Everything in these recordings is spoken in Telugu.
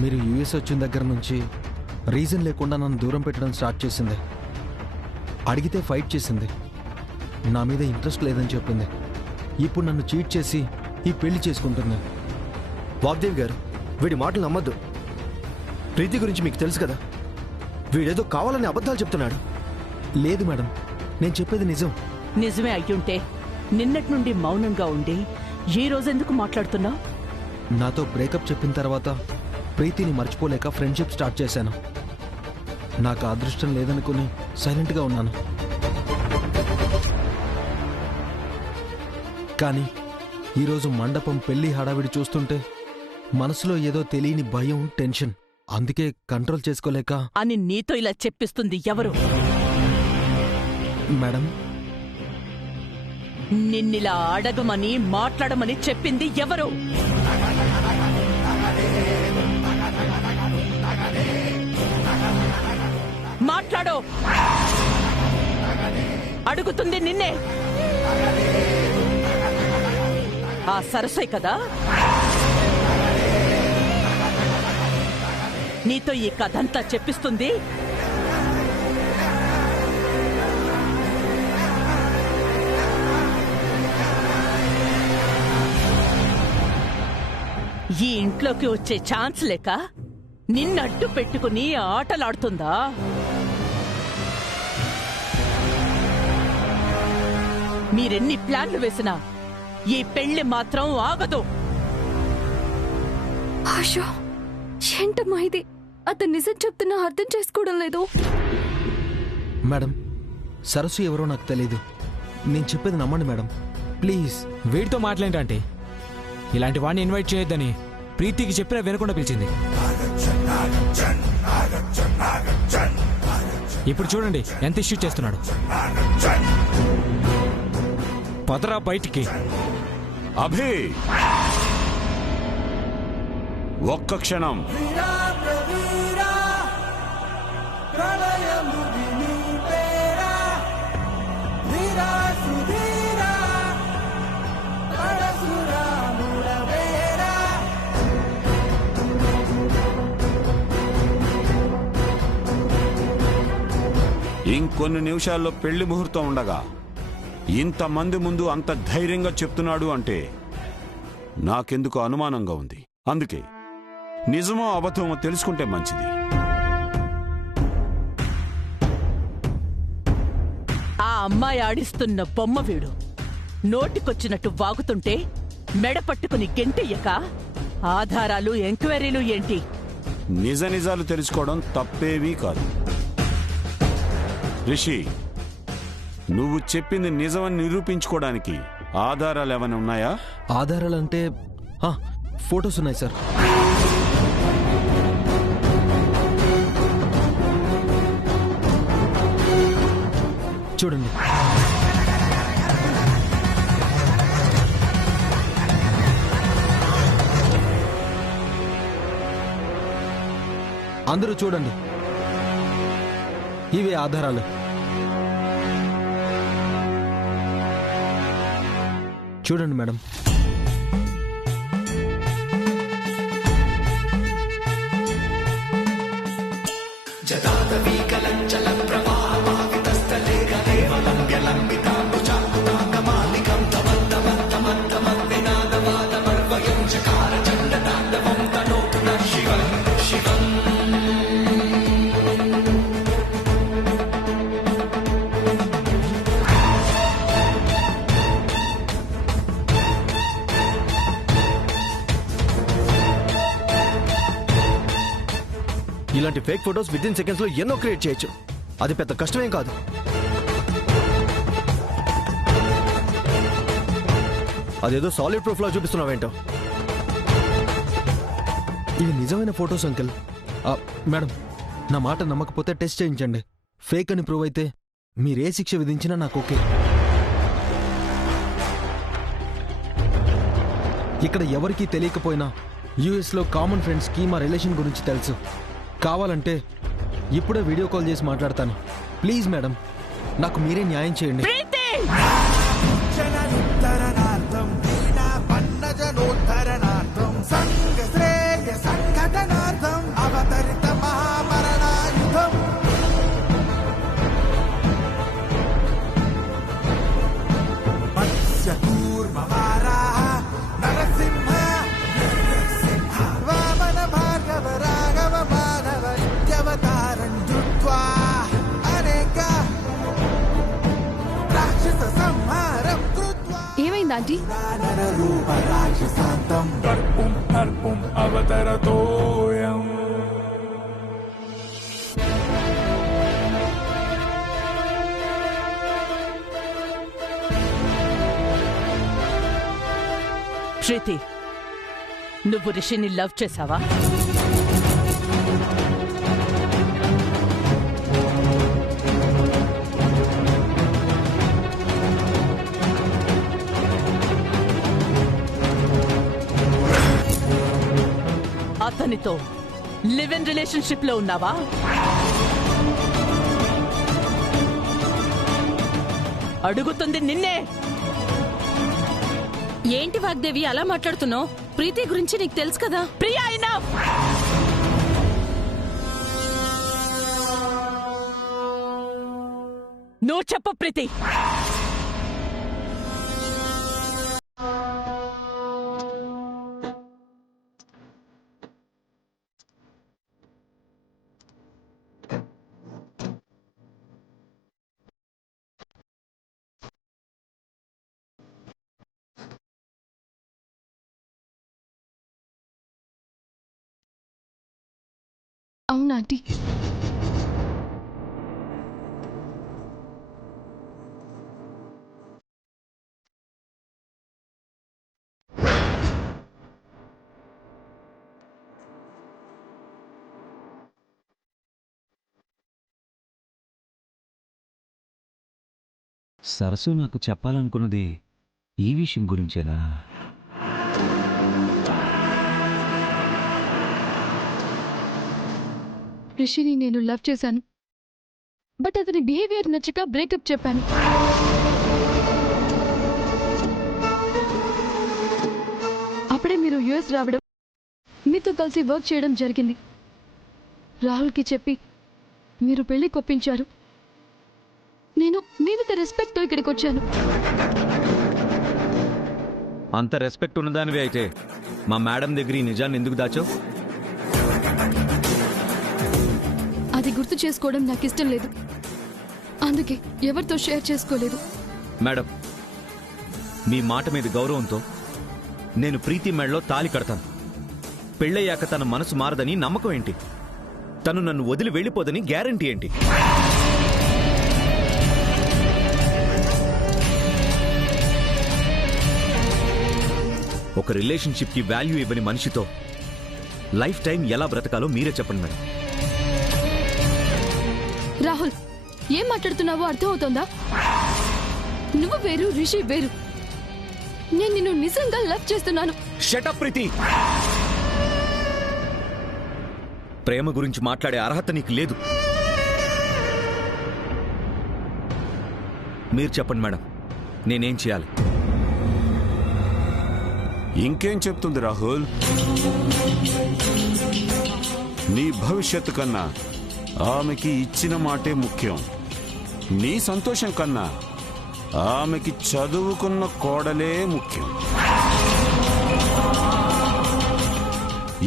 మీరు యూఎస్ వచ్చిన దగ్గర నుంచి రీజన్ లేకుండా నన్ను దూరం పెట్టడం స్టార్ట్ చేసింది. అడిగితే ఫైట్ చేసింది. నా మీద ఇంట్రెస్ట్ లేదని చెప్పింది. ఇప్పుడు నన్ను చీట్ చేసి ఈ పెళ్లి చేసుకుంటుంది. వాగ్దేవి గారు, వీడి మాటలు నమ్మద్దు. ప్రీతి గురించి మీకు తెలుసు కదా, వీడేదో కావాలని అబద్ధాలు చెప్తున్నాడు. లేదు మేడం, నేను చెప్పేది నిజం. నిజమే అయ్యుంటే నిన్నటి నుండి మౌనంగా ఉండి ఈ రోజెందుకు మాట్లాడుతున్నావు? నాతో బ్రేకప్ చెప్పిన తర్వాత ప్రీతిని మర్చిపోలేక ఫ్రెండ్షిప్ స్టార్ట్ చేశాను. నాకు అదృష్టం లేదనుకుని సైలెంట్గా ఉన్నాను. కానీ ఈరోజు మండపం పెళ్లి హడావిడి చూస్తుంటే మనసులో ఏదో తెలియని భయం, టెన్షన్. అందుకే కంట్రోల్ చేసుకోలేక. అని నీతో ఇలా చెప్పిస్తుంది ఎవరు? మేడం, నిన్నిలా అడగమని మాట్లాడమని చెప్పింది ఎవరు? మాట్లాడో. అడుగుతుంది నిన్నే. ఆ సరసై కదా నీతో ఈ కథంతా చెప్పిస్తుంది? ఈ ఇంట్లోకి వచ్చే ఛాన్స్ లేక నిన్నడ్డు పెట్టుకుని ఆటలాడుతుందా? మీరెన్ని ప్లాన్లు వేసినా ఈ పెళ్లి మాత్రం ఆగదు. ఆశో, ఏంటమ్మా ఇది? అతను నిజం చెప్తున్నా అర్థం చేసుకోవడం లేదు. మేడం, సరస్సు ఎవరో నాకు తెలీదు. నేను చెప్పేది నమ్మండి మేడం, ప్లీజ్. వీడితో మాట్లాడేంటే ఇలాంటి వాడిని ఇన్వైట్ చేయొద్దని ప్రీతికి చెప్పినా వినకుండా పిలిచింది. ఇప్పుడు చూడండి ఎంత ఇష్యూ చేస్తున్నాడు. పదరా బయటికి. అభి, ఒక్క క్షణం. ఇంకొన్ని నిమిషాల్లో పెళ్లి ముహూర్తం ఉండగా ఇంతమంది ముందు అంత ధైర్యంగా చెప్తున్నాడు అంటే నాకెందుకు అనుమానంగా ఉంది. అందుకే నిజమో అబద్ధమో తెలుసుకుంటే మంచిది. ఆ అమ్మాయి ఆడిస్తున్న బొమ్మ వీడు. నోటికొచ్చినట్టు వాగుతుంటే మెడ పట్టుకుని గెంటెయ్యక ఆధారాలు, ఎంక్వైరీలు ఏంటి? నిజ నిజాలు తెలుసుకోవడం తప్పేమీ కాదు. రిషి, నువ్వు చెప్పింది నిజమని నిరూపించుకోవడానికి ఆధారాలు ఏమైనా ఉన్నాయా? ఆధారాలంటే ఫోటోస్ ఉన్నాయి సార్. చూడండి. అందరూ చూడండి, ఇవే ఆధారాలు. చూడండి మేడం. ఇలాంటి fake photos with in seconds లో ఎన్నో క్రియేట్ చేయొచ్చు. అది పెద్ద కష్టమేం కాదు. అదేదో సాలిడ్ ప్రూఫ్ లా చూపిస్తున్నావేంటో. ఇవి నిజమైన ఫోటోస్ అంకిల్. మేడం, నా మాట నమ్మకపోతే టెస్ట్ చేయించండి. ఫేక్ అని ప్రూవ్ అయితే మీరే శిక్ష విధించినా నాకు ఓకే. ఇక్కడ ఎవరికీ తెలియకపోయినా యూఎస్లో కామన్ ఫ్రెండ్స్కి మా రిలేషన్ గురించి తెలుసు. కావాలంటే ఇప్పుడే వీడియో కాల్ చేసి మాట్లాడతాను. ప్లీజ్ మేడం, నాకు మీరే న్యాయం చేయండి. పన్నజనోద్ధరణార్థం సంఘ శ్రేయ సంఘటన అవతరిత మహామరణాయుధం మత్స్యకూర్మవారాహ నరసింహ వామన భార్గవ రాఘవ మాధవ ఇత్యవతారం ధృత్వా అనేక రాక్షస సంహారం కృత్వా ఏమైంది ఆంటీ? నరరూప రాక్షసాంతం దర్పుం అర్పుం అవతరతోయం. ప్రీతి, నువ్వు రిషిని లవ్ చేసావా? అతనితో లివ్ ఇన్ రిలేషన్షిప్ లో ఉన్నావా? అడుగుతుంది నిన్నే. ఏంటి వాగ్దేవి అలా మాట్లాడుతున్నావు? ప్రీతి గురించి నీకు తెలుసు కదా. ప్రియా, ఇనఫ్. నువ్వు చెప్పు ప్రీతి. అవునా ఆంటీ? సరస్సు నాకు చెప్పాలనుకున్నది ఈ విషయం గురించేనా? రిషిని నేను లవ్ చేశాను, బట్ అతని బిహేవియర్ నచ్చక బ్రేకప్ చెప్పాను. అప్పుడే మీరు యుఎస్ రావడం, మీతో కలిసి వర్క్ చేయడం జరిగింది. రాహుల్కి చెప్పి మీరు పెళ్లి కొప్పించారు. నేను మీ మీద రెస్పెక్ట్తో ఇక్కడికి వచ్చాను. అంత రెస్పెక్ట్ ఉన్నదానివి అయితే మా మేడం దగ్గర ఈ నిజాన్ని ఎందుకు దాచావు? అది గుర్తు చేసుకోవడం నాకు ఇష్టం లేదు, అందుకే ఎవరితో షేర్ చేసుకోలేదు. మేడం, మీ మాట మీద గౌరవంతో నేను ప్రీతి మెడలో తాళి కడతాను. పెళ్ళయ్యాక తన మనసు మారదని నమ్మకం ఏంటి? తను నన్ను వదిలి వెళ్ళిపోదని గ్యారంటీ ఏంటి? ఒక రిలేషన్షిప్కి వాల్యూ ఇవ్వని మనిషితో లైఫ్ టైం ఎలా బ్రతకాలో మీరే చెప్పండి మేడం. రాహుల్, ఏం మాట్లాడుతున్నావో అర్థమవుతోందా? నువ్వు వేరు, రిషి వేరు. నేను నిన్ను నిజంగా లవ్ చేస్తున్నాను. షట్ అప్ ప్రీతి. ప్రేమ గురించి మాట్లాడే అర్హత నీకు లేదు. మీరు చెప్పండి మేడం, నేనేం చేయాలి? ఇంకేం చెప్తుంది రాహుల్? నీ భవిష్యత్తు కన్నా ఆమెకి ఇచ్చిన మాటే ముఖ్యం. నీ సంతోషం కన్నా ఆమెకి చదువుకున్న కోడలే ముఖ్యం.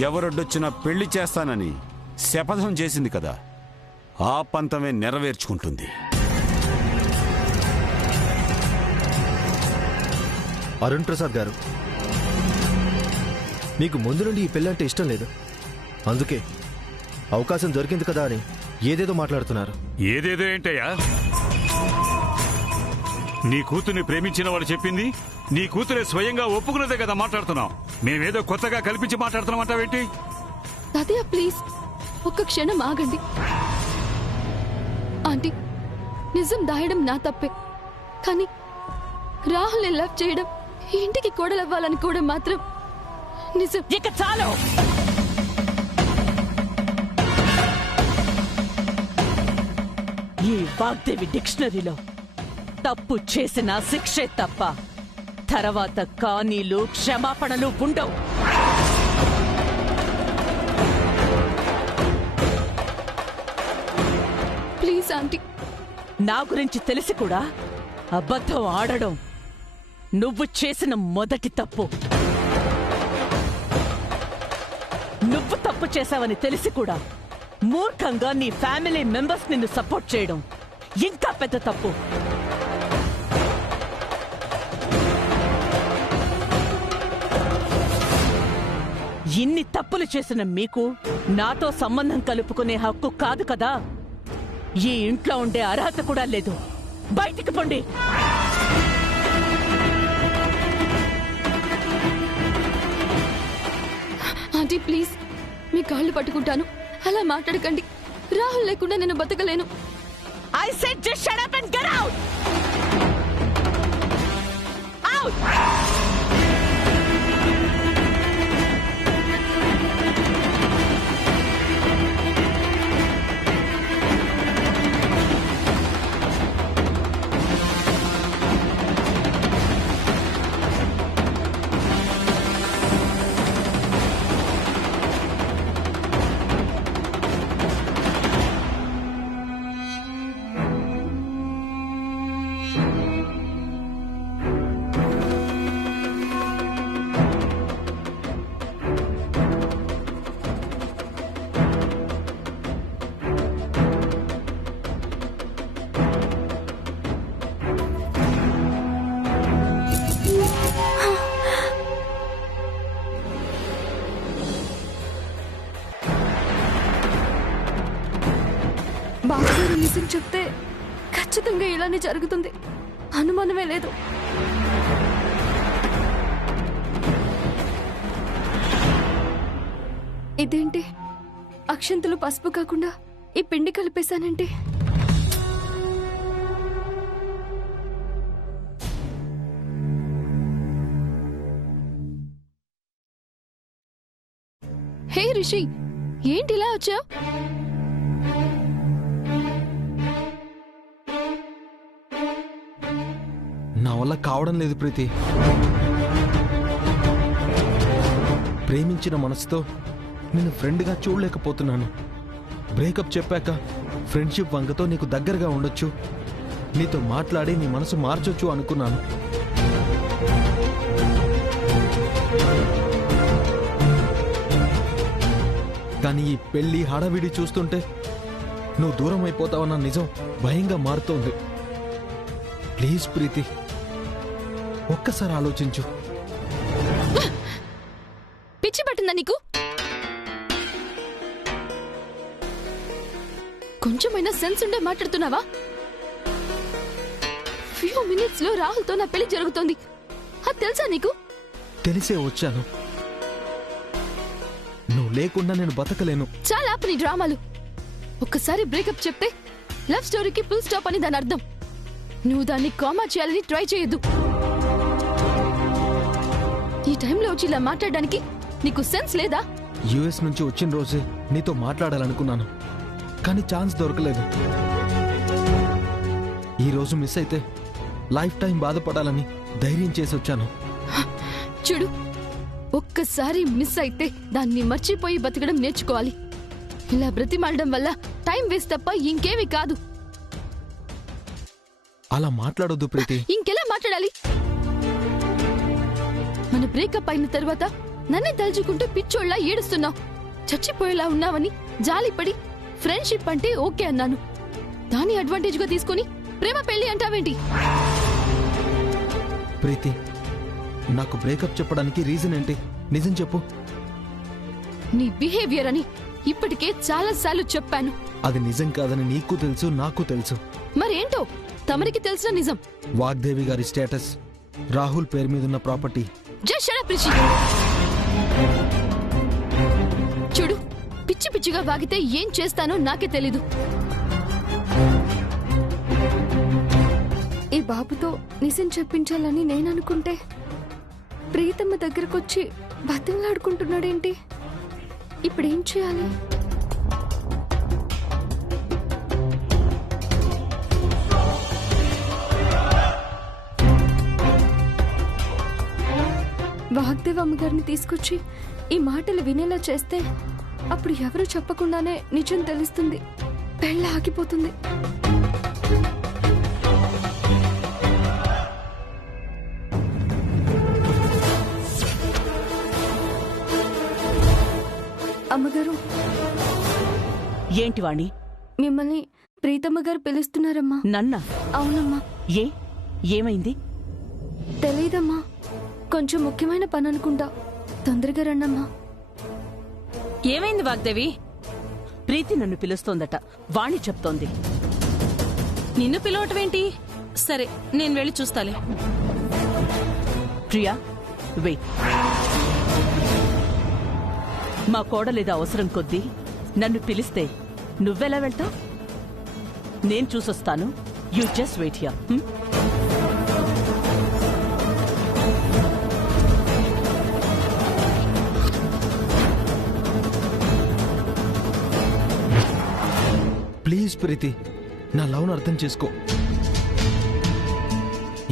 ఎవరొడ్డొచ్చినా పెళ్లి చేస్తానని శపథం చేసింది కదా, ఆ పంతమే నెరవేర్చుకుంటుంది. అరుణ్ ప్రసాద్ గారు, మీకు ముందు నుండి ఈ పెళ్ళంటే ఇష్టం లేదు, అందుకే అవకాశం దొరికింది కదా అని ఏదేదో మాట్లాడుతున్నారు. ఏదేదో ఏంటయ్యా? నీ కూతుర్ని ప్రేమించిన వాడు చెప్పింది నీ కూతురే స్వయంగా ఒప్పుకున్నదే కదా మాట్లాడుతున్నాం. మేమేదో కొత్తగా కల్పించి మాట్లాడుతున్నామంటావేంటి? తాతయ్య ప్లీజ్ ఒక్క క్షణం ఆగండి. ఆంటీ, నిజం దాయడం నా తప్పే, కానీ రాహుల్ని లవ్ చేయడం, ఇంటికి కోడలవ్వాలనుకోవడం మాత్రం నిజం. ఇక చాలు. ఈ వాగ్దేవి డిక్షనరీలో తప్పు చేసిన శిక్షే తప్ప తర్వాత కానీలు క్షమాపణలు ఉండవు. నా గురించి తెలిసి కూడా అబద్ధం ఆడడం నువ్వు చేసిన మొదటి తప్పు. నువ్వు తప్పు చేశావని తెలిసి కూడా మూర్ఖంగా నీ ఫ్యామిలీ మెంబర్స్ నిన్ను సపోర్ట్ చేయడం ఇంకా పెద్ద తప్పు. ఇన్ని తప్పులు చేసిన మీకు నాతో సంబంధం కలుపుకునే హక్కు కాదు కదా. ఈ ఇంట్లో ఉండే అర్హత కూడా లేదు. బయటికి పొండి. ఆంటీ ప్లీజ్, మీ కాళ్ళు పట్టుకుంటాను, అలా మాట్లాడకండి. రాహుల్ లేకుండా నేను బతకలేను. I said just shut up and get out! Out! బాబుగారు నిజం చెప్తే ఖచ్చితంగా ఇలానే జరుగుతుంది, అనుమానమే లేదు. ఇదేంటి, అక్షంతలు పసుపు కాకుండా ఈ పిండి కలిపేశానంటే? హే రిషి, ఏంటి ఇలా వచ్చావు? నా వల్ల కావడం లేదు ప్రీతి. ప్రేమించిన మనసుతో నిన్ను ఫ్రెండ్గా చూడలేకపోతున్నాను. బ్రేకప్ చెప్పాక ఫ్రెండ్షిప్ వంకతో నీకు దగ్గరగా ఉండొచ్చు, నీతో మాట్లాడి నీ మనసు మార్చొచ్చు అనుకున్నాను. కానీ ఈ పెళ్లి హడావిడి చూస్తుంటే నువ్వు దూరం అయిపోతావన్న నిజం భయంగా మారుతోంది. ప్లీజ్ ప్రీతి, ఒక్కసారి ఆలోచించు. పిచ్చి పట్టిందా నీకు? కొంచెమైనా సెన్స్ ఉండే మాట్లాడుతున్నావా? ఫ్యూ మినిట్స్ లో రాహుల్ తో నా పెళ్లి జరుగుతోంది, అది తెలుసా నీకు? తెలిసే వచ్చాను. నువ్వు లేకుండా నేను బతకలేను. చాలా ఆపు నీ డ్రామాలు. ఒక్కసారి బ్రేకప్ చెప్తే లవ్ స్టోరీకి ఫుల్ స్టాప్ అని దాని అర్థం. నువ్వు దాన్ని కామా చేయాలని ట్రై చేయొద్దు. ఈ టైంలో వచ్చి ఇలా మాట్లాడడానికి నీకు సెన్స్ లేదా? యుఎస్ నుంచి వచ్చిన రోజే నీతో మాట్లాడాలనుకున్నాను, కానీ ఛాన్స్ దొరకలేదు. ఈ రోజు మిస్ అయితే లైఫ్ టైం బాధపడాలని ధైర్యం చేసి వచ్చాను. చూడు, ఒక్కసారి మిస్ అయితే దాన్ని మర్చిపోయి బతకడం నేర్చుకోవాలి. ఇలా బ్రతిమాలడం వల్ల టైం వేస్ట్ తప్ప ఇంకేమీ కాదు. అలా మాట్లాడొద్దు ప్రీతి. ఇంకెలా మాట్లాడాలి? మన బ్రేకప్ అయిన తర్వాత నన్నే తలుచుకుంటూ పిచ్చోళ్ళ ఏడుస్తున్నావు. చచ్చిపోయేలా ఉన్నావని జాలిపడి ఫ్రెండ్షిప్ అంటే ఓకే అన్నాను. దాన్ని అడ్వాంటేజ్ గా తీసుకుని ప్రేమ పెళ్లి అంటావేంటి? ప్రీతి, నాకు బ్రేకప్ చెప్పడానికి రీజన్ ఏంటి? నిజం చెప్పు. నీ బిహేవియర్ అని ఇప్పటికే చాలా సార్లు చెప్పాను. అది నిజం కాదని నీకు తెలుసు, నాకు తెలుసు. మరేంటో తమరికి తెలిసిన నిజం. వాగ్దేవి గారి స్టేటస్, రాహుల్ పేరు మీదున్న property. Just shut up Rishi. చూడు, పిచ్చి పిచ్చిగా వాగితే ఏం చేస్తానో నాకే తెలీదు. ఈ బాబుతో నిజం చెప్పించాలని నేను అనుకుంటే ప్రీతమ్మ దగ్గరకొచ్చి బతిమలాడుకుంటున్నాడేంటి? ఇప్పుడేం చేయాలి? వాగ్దేవ్ అమ్మగారిని తీసుకొచ్చి ఈ మాటలు వినేలా చేస్తే అప్పుడు ఎవరు చెప్పకుండానే నిజం తెలుస్తుంది, పెళ్ళ ఆగిపోతుంది. అమ్మగారు, ఏంటి వాణి? మిమ్మల్ని ప్రీతమ్మ గారు పిలుస్తున్నారమ్మా. నన్నా? అవునమ్మా. ఏమైంది? తెలీదమ్మా, కొంచెం ముఖ్యమైన పని అనుకుంటా. తొందరగా రండమ్మా. ఏమైంది వాగ్దేవి? ప్రీతి నన్ను పిలుస్తోందట, వాణి చెప్తోంది. నిన్ను పిలవటమేంటి? సరే, నేను వెళ్ళి చూస్తాలే. ప్రియా, వెయిట్. మా కోడలేదో అవసరం కొద్దీ నన్ను పిలిస్తే నువ్వెలా వెళ్తావు? నేను చూసొస్తాను. You just wait here. Please Preethi, నా లవ్ను అర్థం చేసుకో.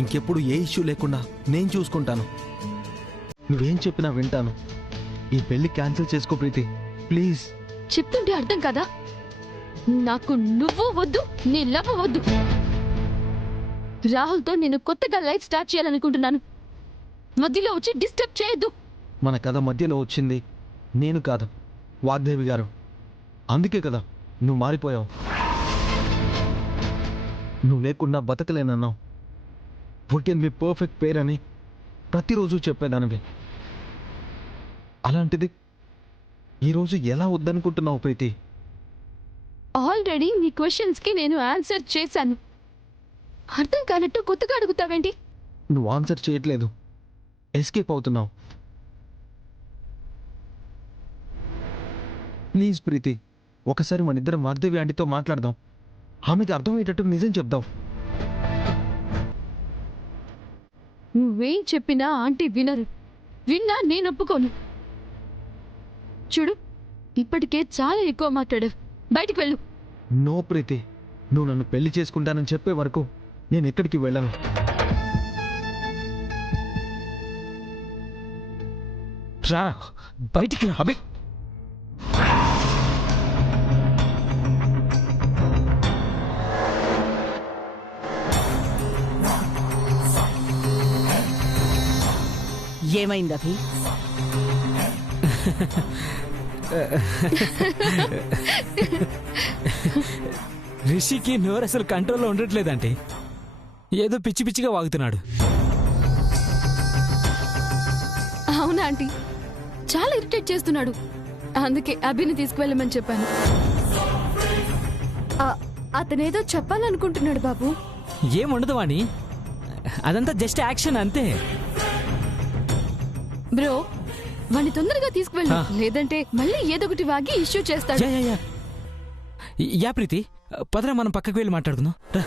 ఇంకెప్పుడు ఏ ఇష్యూ లేకుండా నేను చూసుకుంటాను. నువ్వేం చెప్పినా వింటాను. ఈ పెళ్లి క్యాన్సిల్ చేసుకో ప్రీతి, ప్లీజ్. చెప్తుంటే అర్థం కదా? నాకు నువ్వు వద్దు, నీ లవ్ వద్దు. రాహుల్తో నేను కొత్తగా లైఫ్ స్టార్ట్ చేయాలనుకుంటున్నాను. మధ్యలో వచ్చి డిస్టర్బ్ చేయొద్దు. మన కథ మధ్యలో వచ్చింది నేను కాదు, వాగ్దేవి గారు. అందుకే కదా నువ్వు మారిపోయావు. నువ్వు లేకుండా బతకలేనన్నావు. పుట్టిన మీ పర్ఫెక్ట్ పేరని ప్రతిరోజు చెప్పేదానివి. అలాంటిది ఈరోజు ఎలా వద్దనుకుంటున్నావు ప్రీతి? ఆల్రెడీ నీ క్వశ్చన్స్కి నేను ఆన్సర్ చేశాను. అర్థం కానట్టు కొత్తగా అడుగుతావేంటి? నువ్వు ఆన్సర్ చేయట్లేదు, ఎస్కేప్ అవుతున్నావు. ప్లీజ్ ప్రీతి, ఒకసారి మన ఇద్దరం వాగ్దేవి ఆంటీతో మాట్లాడదాం. ఆమెకి అర్థమయ్యేటట్టు నిజం చెప్దాం. నువ్వేం చెప్పినా ఆంటీ వినరు. విన్నా నేను ఒప్పుకోను. చూడు, ఇప్పటికే చాలా ఎక్కువ మాట్లాడావు. బయటికి వెళ్ళు. నో ప్రీతి, నువ్వు నన్ను పెళ్లి చేసుకుంటానని చెప్పే వరకు నేను ఎక్కడికి వెళ్ళను. రా బయటికి. అభి, ఏమైంది అభి? రిషికి నోరు అసలు కంట్రోల్లో ఉండట్లేదంటే, ఏదో పిచ్చి పిచ్చిగా వాగుతున్నాడు. అవునా ఆంటీ? చాలా ఇరిటేట్ చేస్తున్నాడు. అందుకే అభిని తీసుకువెళ్ళమని చెప్పాను. అతనేదో చెప్పాలనుకుంటున్నాడు బాబు. ఏముండదు వాణి, అదంతా జస్ట్ యాక్షన్ అంతే. బ్రో, వాడిని తొందరగా తీసుకువెళ్ళు, లేదంటే మళ్ళీ ఏదొకటి వాగి ఇష్యూ చేస్తాడు. యా ప్రీతి, పదరా మనం పక్కకు వెళ్ళి మాట్లాడుకుందాం. రా.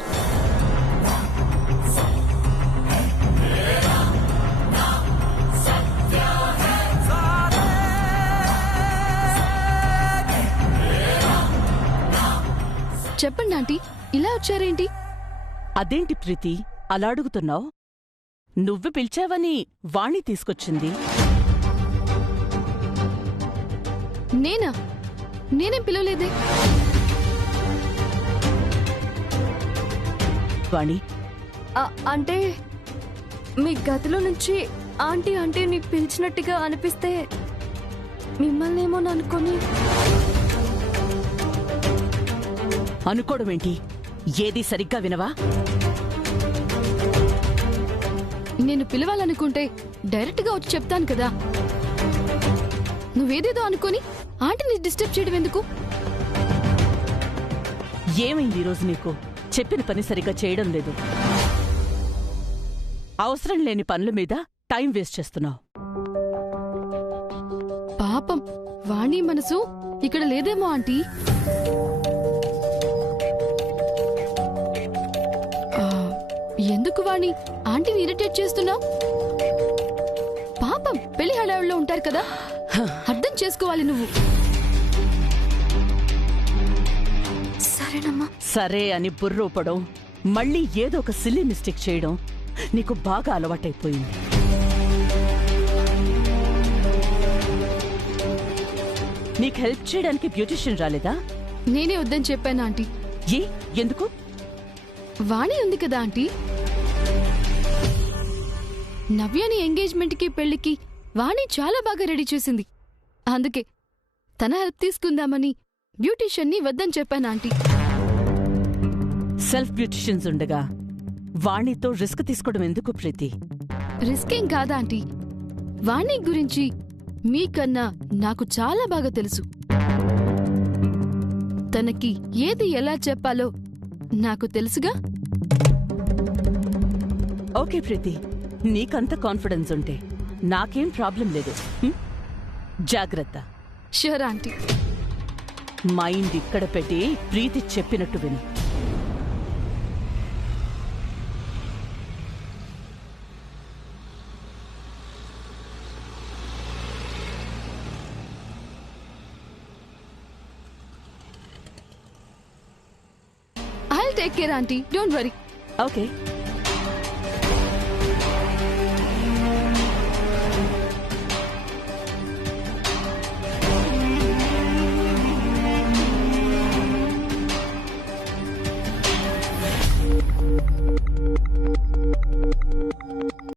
చెప్పండి ఆంటీ, ఇలా వచ్చారేంటి? అదేంటి ప్రీతి అలా అడుగుతున్నావు? నువ్వు పిలిచావని వాణి తీసుకొచ్చింది. నేనా? నేనేం పిలవలేదే. వాణి, అంటే మీ గదిలో నుంచి ఆంటీ అంటే నీకు పిలిచినట్టుగా అనిపిస్తే మిమ్మల్నేమో అనుకొని. అనుకోవడం ఏంటి? ఏది సరిగ్గా వినవా? నేను పిలవాలనుకుంటే డైరెక్ట్ గా వచ్చి చెప్తాను కదా. నువ్వేదేదో అనుకొని ఆంటీని డిస్టర్బ్ చేయడం ఎందుకు? ఏమైంది ఈరోజు నీకు? చెప్పిన పని సరిగ్గా చేయడం లేదు. అవసరం లేని పనుల మీద టైం వేస్ట్ చేస్తున్నావు. పాపం వాణి మనసు ఇక్కడ లేదేమో ఆంటీ. ఎందుకు వాణి ఆంటీని ఇరిటేట్ చేస్తున్నావు? పాపం పెళ్లి హడావుల్లో ఉంటారు కదా, అర్థం చేసుకోవాలి నువ్వు. సరేనమ్మా. సరే అని బుర్రూపడం, మళ్ళీ ఏదో ఒక సిల్లీ మిస్టేక్ చేయడం నీకు బాగా అలవాటైపోయింది. నీకు హెల్ప్ చేయడానికి బ్యూటిషియన్ రాలేదా? నేనే వద్దని చెప్పాను ఆంటీ. ఎందుకు? వాణి ఉంది కదా ఆంటీ. నవ్యని ఎంగేజ్మెంట్ కి పెళ్లికి వాణి చాలా బాగా రెడీ చేసింది. అందుకే తన హెల్ప్ తీసుకుందామని బ్యూటీషియన్ని వద్దని చెప్పాను ఆంటీ. సెల్ఫ్ బ్యూటిషియన్స్ ఉండగా వాణితో రిస్క్ తీసుకోవడం ఎందుకు ప్రీతి? రిస్క్ ఏం కాదా ఆంటీ, వాణి గురించి మీకన్నా నాకు చాలా బాగా తెలుసు. తనకి ఏది ఎలా చెప్పాలో నాకు తెలుసుగా. ఓకే ప్రీతి, నీకంత కాన్ఫిడెన్స్ ఉంటే నాకేం ప్రాబ్లం లేదు. జాగ్రత్త. Sure aunty. మైండ్ ఇక్కడ పెట్టి ప్రీతి చెప్పినట్టు విను. I'll take care, auntie. Don't worry. Okay.